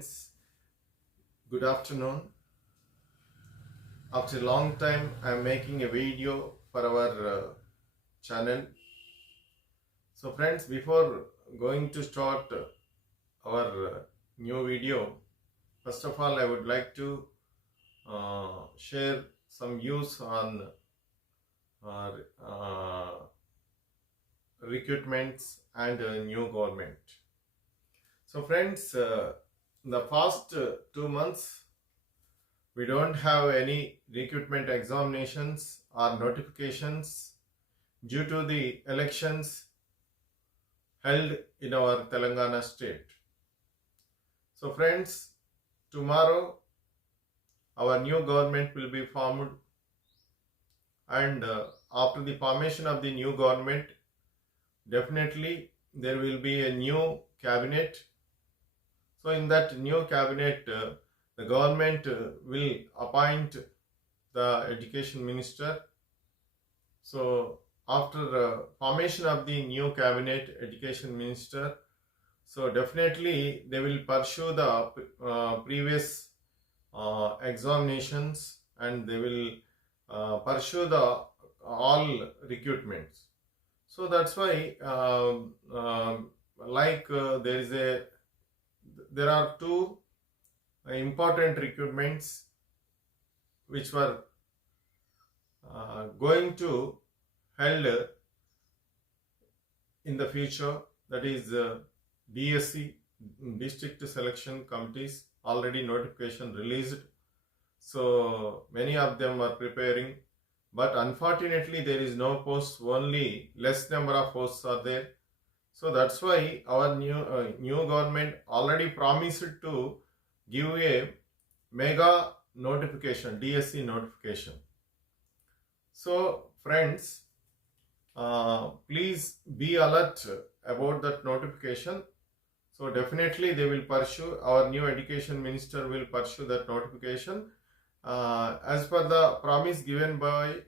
friends, good afternoon. After a long time I am making a video for our channel. So friends, before going to start our new video, first of all I would like to share some views on recruitments and new government. So friends, the past 2 months we don't have any recruitment examinations or notifications due to the elections held in our Telangana state. So friends, tomorrow our new government will be formed, and after the formation of the new government, definitely there will be a new cabinet. So in that new cabinet, the government will appoint the education minister. So after formation of the new cabinet education minister, so definitely they will pursue the previous examinations, and they will pursue the all recruitments. So that's why there are two important recruitments which were going to held in the future, that is DSC, District Selection Committees. Already notification released, so many of them are preparing, but unfortunately there is no posts, only less number of posts are there. So that's why our new government already promised to give a mega notification, DSC notification. So friends, please be alert about that notification. So definitely they will pursue, our new education minister will pursue that notification as per the promise given by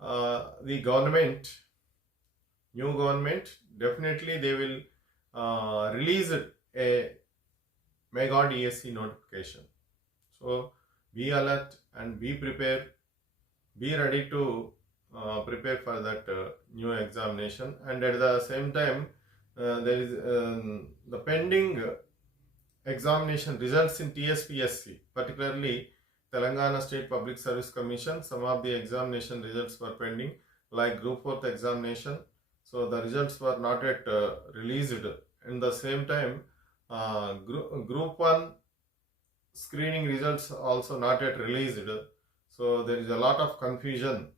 the government, new government. Definitely they will release a mega DSC notification. So be alert and be prepared, be ready to prepare for that new examination. And at the same time, there is the pending examination results in TSPSC, particularly Telangana State Public Service Commission. Some of the examination results were pending, like Group 4th examination. So the results were not yet released. In the same time, Group 1 screening results also not yet released. So there is a lot of confusion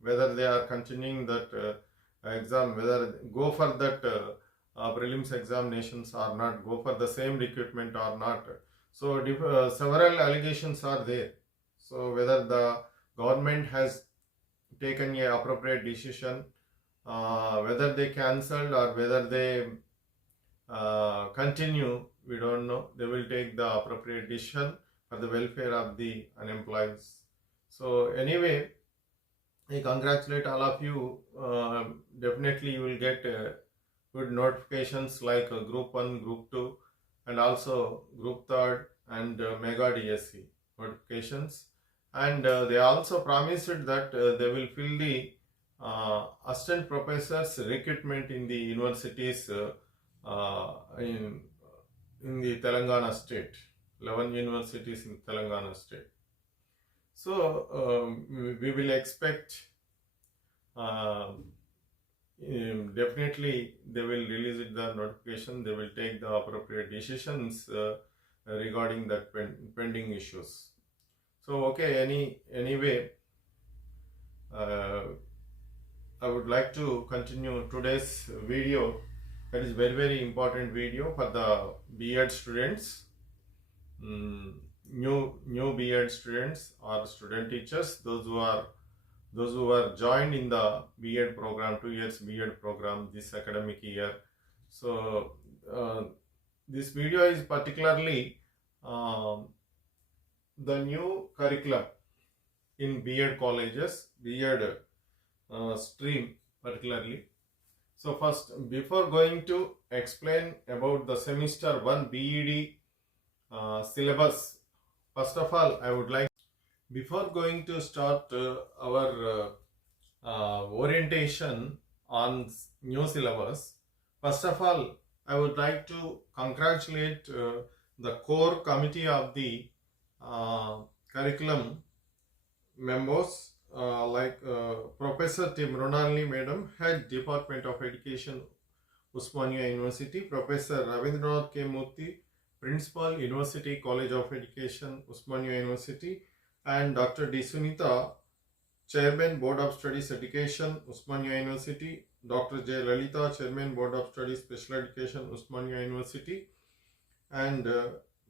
whether they are continuing that exam, whether go for that prelims examinations or not, go for the same recruitment or not. So several allegations are there. So whether the government has taken a appropriate decision, whether they cancelled or whether they continue, we don't know. They will take the appropriate decision for the welfare of the unemployed. So anyway, I congratulate all of you. Definitely you will get good notifications like Group 1, Group 2 and also Group 3rd and Mega DSC notifications. And they also promised that they will fill the assistant professors recruitment in the universities in the Telangana state, 11 universities in Telangana state. So we will expect definitely they will release the notification, they will take the appropriate decisions regarding that pending issues. So okay, anyway, I would like to continue today's video. That is very important video for the B.Ed students, new B.Ed students or student teachers, those who are joined in the B.Ed program, 2 years B.Ed program this academic year. So this video is particularly the new curriculum in B.Ed colleges, B.Ed stream particularly. So first, before going to explain about the semester 1 B.Ed syllabus. First of all, I would like, before going to start our orientation on new syllabus, first of all, I would like to congratulate the core committee of the curriculum members, Professor Tim Ronalni Madam, Head Department of Education, Usmania University, Professor Ravindar K. Murthy, Principal, University College of Education, Usmania University, and Dr. D. Sunita, Chairman, Board of Studies Education, Usmania University, Dr. J. Lalita, Chairman, Board of Studies Special Education, Usmania University, and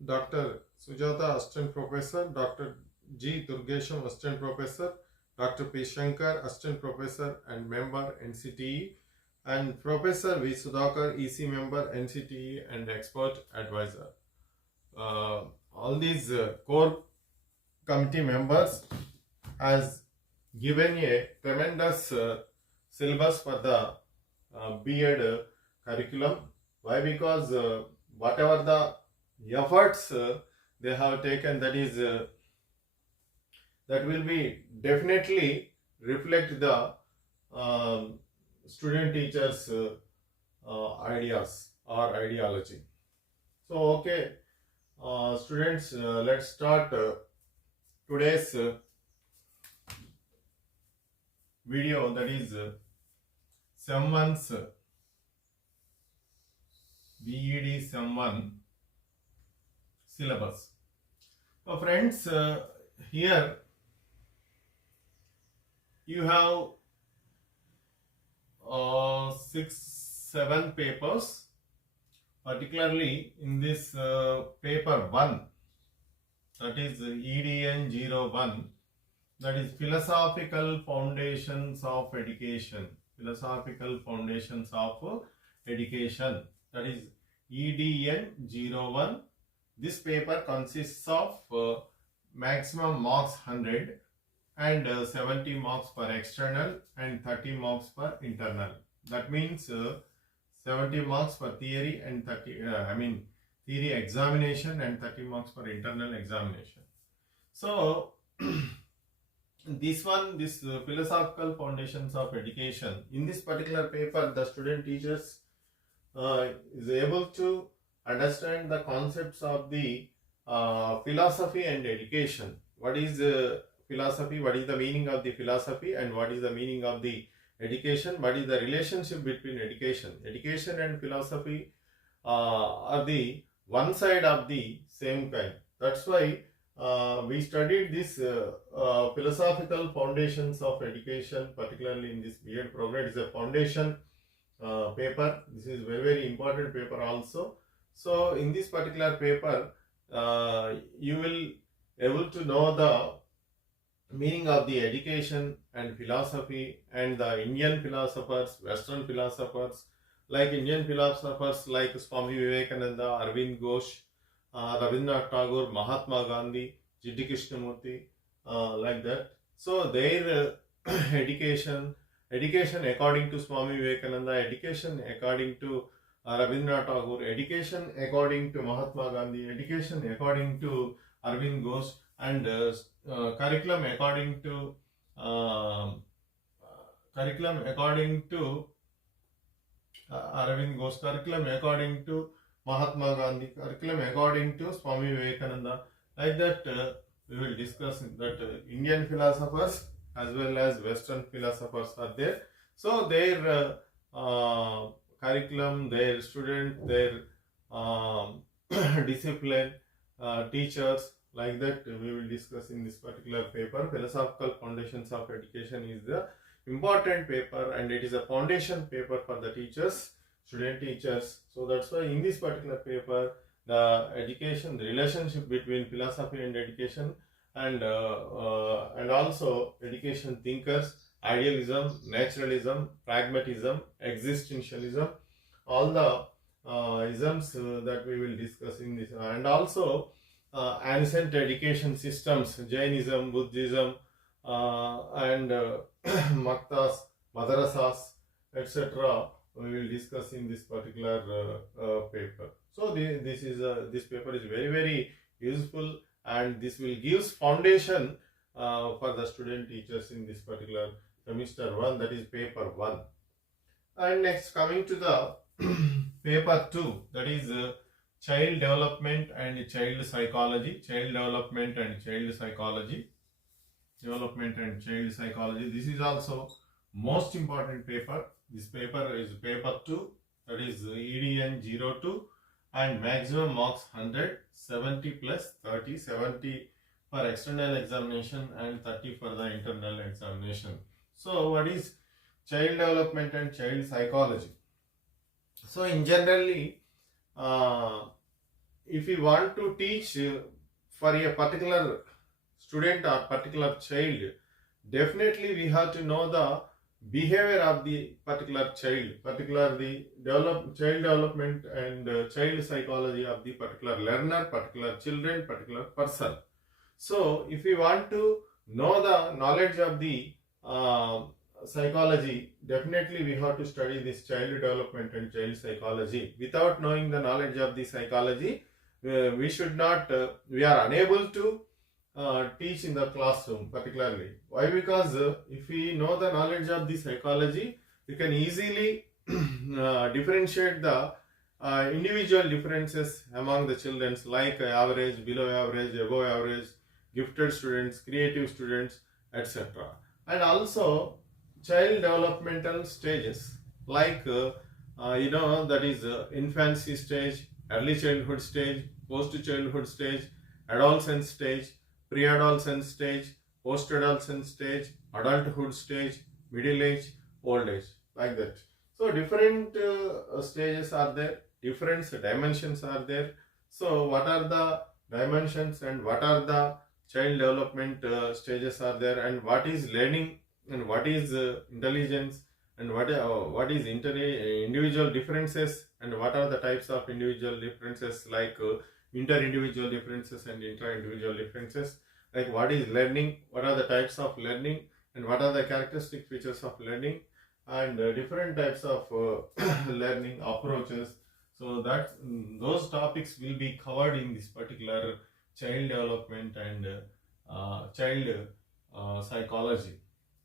Dr. Sujata, Assistant Professor, Dr. G. Durgesham, Assistant Professor, Dr. P. Shankar, Assistant Professor and Member, NCTE, and Professor V. Sudhakar, EC Member, NCTE and Expert Advisor. All these core committee members has given a tremendous syllabus for the B.Ed curriculum. Why? Because whatever the efforts they have taken, that will be definitely reflect the student teachers ideas or ideology. So okay, students, let's start today's video, that is Sem1's B.Ed.Sem1 syllabus. So friends, here you have 6-7 papers, particularly in this paper 1, that is EDN01, that is Philosophical Foundations of Education. Philosophical Foundations of Education, that is EDN01. This paper consists of maximum marks 100 and 70 marks for external and 30 marks for internal. That means 70 marks for theory and theory examination and 30 marks for internal examination. So this Philosophical Foundations of Education, in this particular paper the student teachers is able to understand the concepts of the philosophy and education. What is philosophy? What is the meaning of the philosophy, and what is the meaning of the education? What is the relationship between education? Education and philosophy are the one side of the same kind. That's why we studied this Philosophical Foundations of Education, particularly in this B.Ed program. It is a foundation paper. This is very important paper also. So in this particular paper, you will able to know the meaning of the education and philosophy, and the Indian philosophers, Western philosophers, like Indian philosophers like Swami Vivekananda, Arvind Ghosh, Rabindranath Tagore, Mahatma Gandhi, G.D. Krishnamurti, like that. So their education according to Swami Vivekananda, education according to Rabindranath Tagore, education according to Mahatma Gandhi, education according to Arvind Ghosh, and curriculum according to Arvind Ghosh, curriculum according to Mahatma Gandhi, curriculum according to Swami Vivekananda. Like that, we will discuss that Indian philosophers as well as Western philosophers are there. So their curriculum, their student, their discipline, teachers, like that we will discuss in this particular paper. Philosophical Foundations of Education is the important paper, and it is a foundation paper for the teachers, student teachers. So that's why in this particular paper, the education, the relationship between philosophy and education, and also education thinkers, idealism, naturalism, pragmatism, existentialism, all the isms that we will discuss in this, and also ancient education systems, Jainism, Buddhism, and Maktas, Madrasas, etc. We we will discuss in this particular paper. So this paper is very useful, and this will give foundation for the student teachers in this particular semester 1, that is paper 1. And next, coming to the paper 2, that is child development and child psychology. Child development and child psychology. Development and child psychology. This is also most important paper. This paper is paper 2, that is EDN-02, and maximum marks 100, 70 plus 30, 70 for external examination and 30 for the internal examination. So what is child development and child psychology? So in generally, if we want to teach for a particular student or particular child, definitely we have to know the behavior of the particular child, particularly child development and child psychology of the particular learner, particular children, particular person. So if we want to know the knowledge of the psychology, definitely we have to study this child development and child psychology. Without knowing the knowledge of the psychology, we should not, we are unable to teach in the classroom particularly. Why? Because if we know the knowledge of the psychology, we can easily differentiate the individual differences among the children, like average, below average, above average, gifted students, creative students, etc. And also child developmental stages, like that is infancy stage, early childhood stage, post childhood stage, adolescent stage, pre-adolescent stage, post-adolescent stage, adulthood stage, middle age, old age, like that. So different stages are there, different dimensions are there. So what are the dimensions and what are the child development stages are there, and what is learning and what is intelligence, and what is individual differences, and what are the types of individual differences, like inter-individual differences and intra-individual differences, like what is learning, what are the types of learning, and what are the characteristic features of learning, and different types of learning approaches. So that those topics will be covered in this particular child development and child psychology.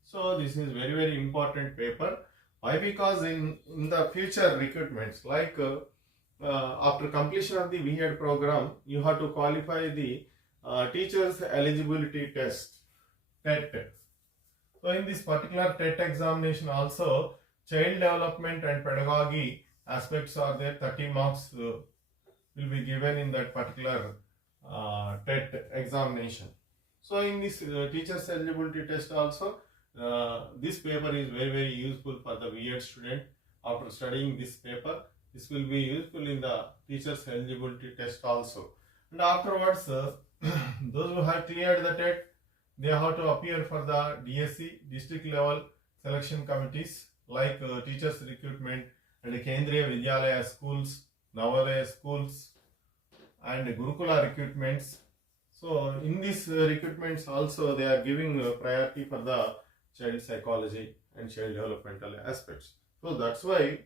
So this is very important paper. Why? Because in the future recruitments, like after completion of the B.Ed program, you have to qualify the teachers eligibility test, TET. So in this particular TET examination also, child development and pedagogy aspects are there. 30 marks will be given in that particular TET examination. So in this teachers eligibility test also, this paper is very useful for the B.Ed student. After studying this paper, this will be useful in the teachers eligibility test also. And afterwards, those who have cleared the TET, they have to appear for the DSC, district level selection committees, like teachers recruitment and Kendriya Vidyalaya schools, Navodaya schools, and Gurukula recruitments. So in these recruitments also, they are giving priority for the child psychology and child developmental aspects. So that's why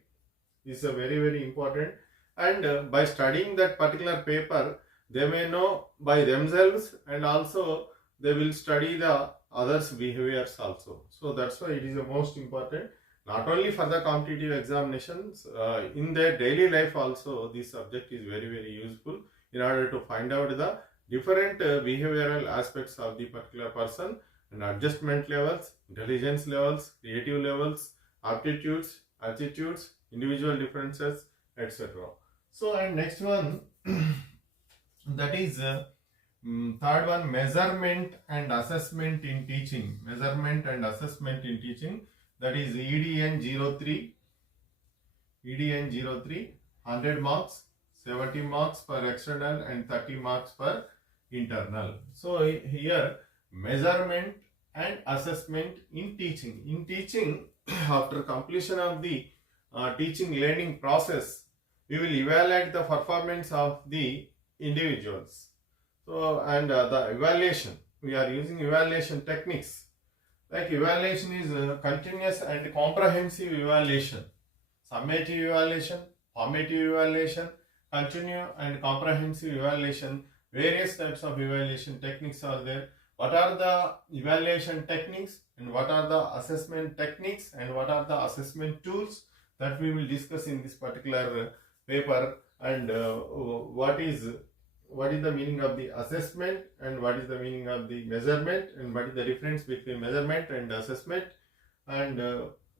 this is very important. And by studying that particular paper, they may know by themselves, and also they will study the others' behaviors also. So that's why it is the most important, not only for the competitive examinations, in their daily life also this subject is very useful in order to find out the different behavioral aspects of the particular person, and adjustment levels, intelligence levels, creative levels, aptitudes, attitudes, individual differences, etc. So, and next one that is third one, measurement and assessment in teaching. Measurement and assessment in teaching, that is EDN-03. EDN-03, 100 marks, 70 marks for external and 30 marks for internal. So here measurement and assessment in teaching. In teaching, after completion of the teaching learning process, we will evaluate the performance of the individuals. So, and the evaluation, we are using evaluation techniques. Like evaluation is continuous and comprehensive evaluation. summative evaluation, formative evaluation, continuous and comprehensive evaluation. Various types of evaluation techniques are there. What are the evaluation techniques and what are the assessment techniques and what are the assessment tools, that we will discuss in this particular paper. And what is the meaning of the assessment and what is the meaning of the measurement and what is the difference between measurement and assessment, and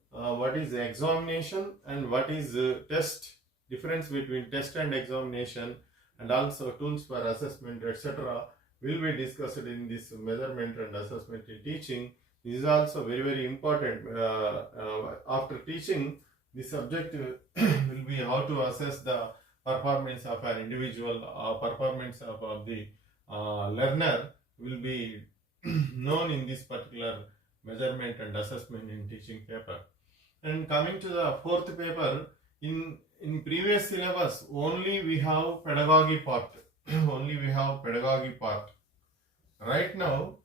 what is examination and what is test, difference between test and examination, and also tools for assessment, etc., will be discussed in this measurement and assessment in teaching. This is also very, very important. After teaching, the subject will be how to assess the performance of an individual, performance of the learner will be known in this particular measurement and assessment in teaching paper. And coming to the fourth paper, in previous syllabus only we have pedagogy part. Only we have pedagogy part. Right now,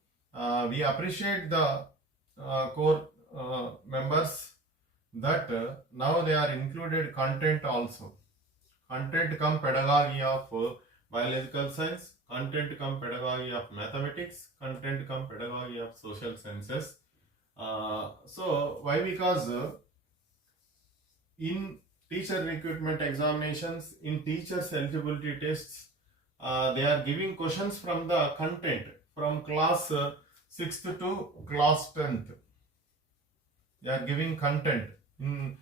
we appreciate the core members that now they are included content also. Content come pedagogy of biological science, content come pedagogy of mathematics, content come pedagogy of social sciences. So why? Because in teacher recruitment examinations, in teachers eligibility tests, they are giving questions from the content from class 6th to class 10th. They are giving content in,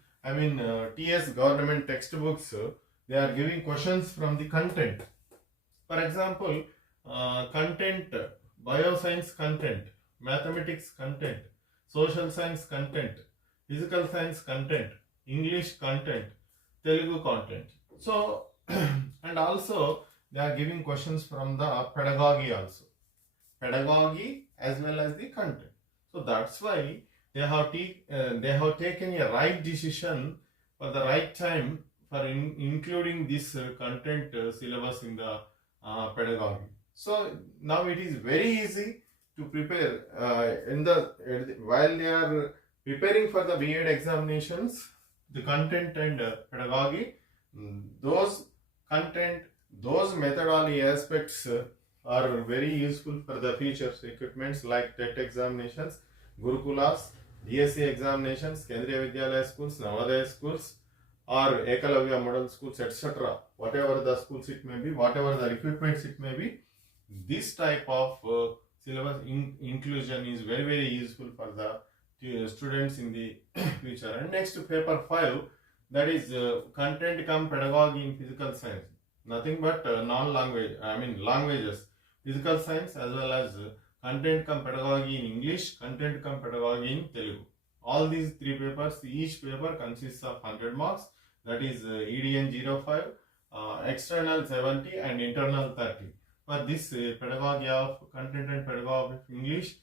TS government textbooks. They are giving questions from the content. For example, content, bioscience content, mathematics content, social science content, physical science content, English content, Telugu content. So, and also they are giving questions from the pedagogy also. Pedagogy as well as the content. So that's why they have taken a right decision for the right time for including this content syllabus in the pedagogy. So now it is very easy to prepare while they are preparing for the B.Ed examinations, the content and pedagogy, those content, those methodology aspects are very useful for the future recruitments like TET examinations, Gurukulas, DSC examinations, Kendriya Vidyalaya schools, Navodaya schools, or Ekalavya model schools, etc. Whatever the schools it may be, whatever the recruitments it may be, this type of syllabus inclusion is very, very useful for the students in the future. And next, paper 5, that is content come pedagogy in physical science. Nothing but languages, physical science as well as content come pedagogy in English, content come pedagogy in Telugu. All these three papers, each paper consists of 100 marks, that is EDN 05, external 70 and internal 30. For this pedagogy of content and pedagogy of English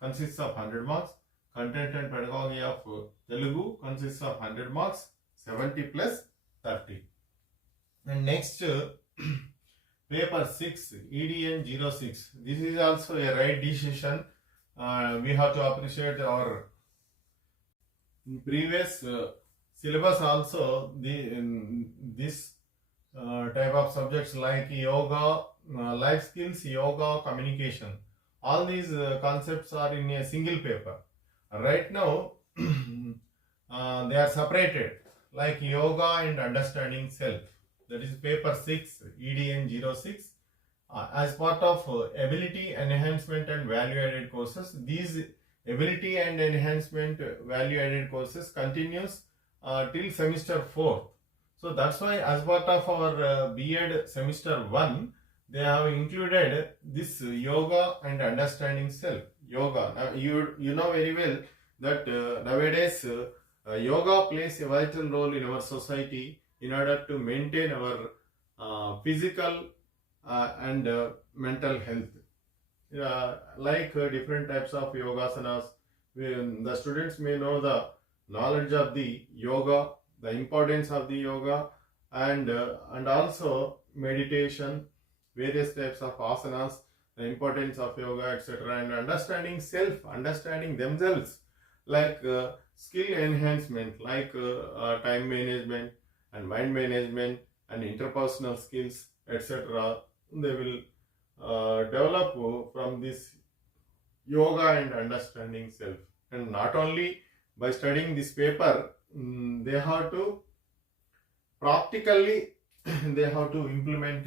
consists of 100 marks, content and pedagogy of Telugu consists of 100 marks, 70 plus 30. And next, paper 6, EDN 06. This is also a right decision. We have to appreciate our previous syllabus also. This type of subjects like yoga, life skills, yoga, communication. All these concepts are in a single paper. Right now, they are separated, like yoga and understanding self. That is paper 6, EDN 06. As part of ability enhancement and value added courses, these ability and enhancement value added courses continues till semester 4. So that's why as part of our B.Ed.Semister-1, they have included this yoga and understanding self. Yoga. Now you know very well that nowadays yoga plays a vital role in our society in order to maintain our physical and mental health. Like different types of yogasanas, the students may know the knowledge of the yoga, the importance of the yoga, and also meditation, various types of asanas, the importance of yoga, etc. And understanding self, understanding themselves. Like skill enhancement like time management and mind management and interpersonal skills, etc. They will develop from this yoga and understanding self. And not only by studying this paper, they have to practically they have to implement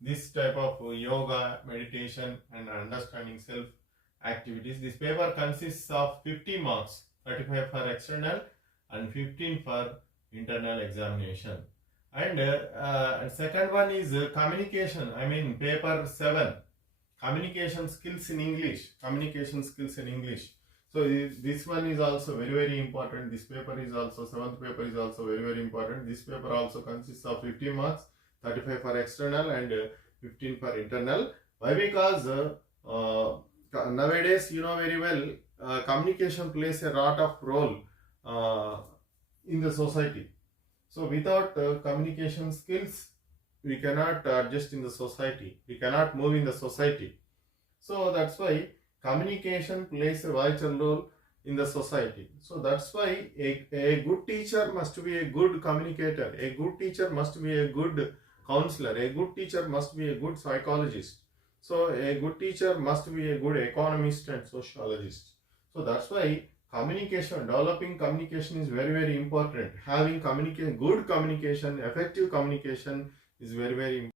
this type of yoga, meditation and understanding self activities. This paper consists of 50 marks, 35 for external and 15 for internal examination. And second one is communication. I mean paper 7, communication skills in English. Communication skills in English. So this one is also very important. This paper is also, 7th paper is also very important. This paper also consists of 50 marks, 35 for external and 15 for internal. Why? Because nowadays, you know very well, communication plays a lot of role in the society. So without communication skills, we cannot adjust in the society. We cannot move in the society. So that's why communication plays a vital role in the society. So that's why a good teacher must be a good communicator. A good teacher must be a good counselor. A good teacher must be a good psychologist. So a good teacher must be a good economist and sociologist. So that's why communication, developing communication is very important. Having good communication, effective communication is very important.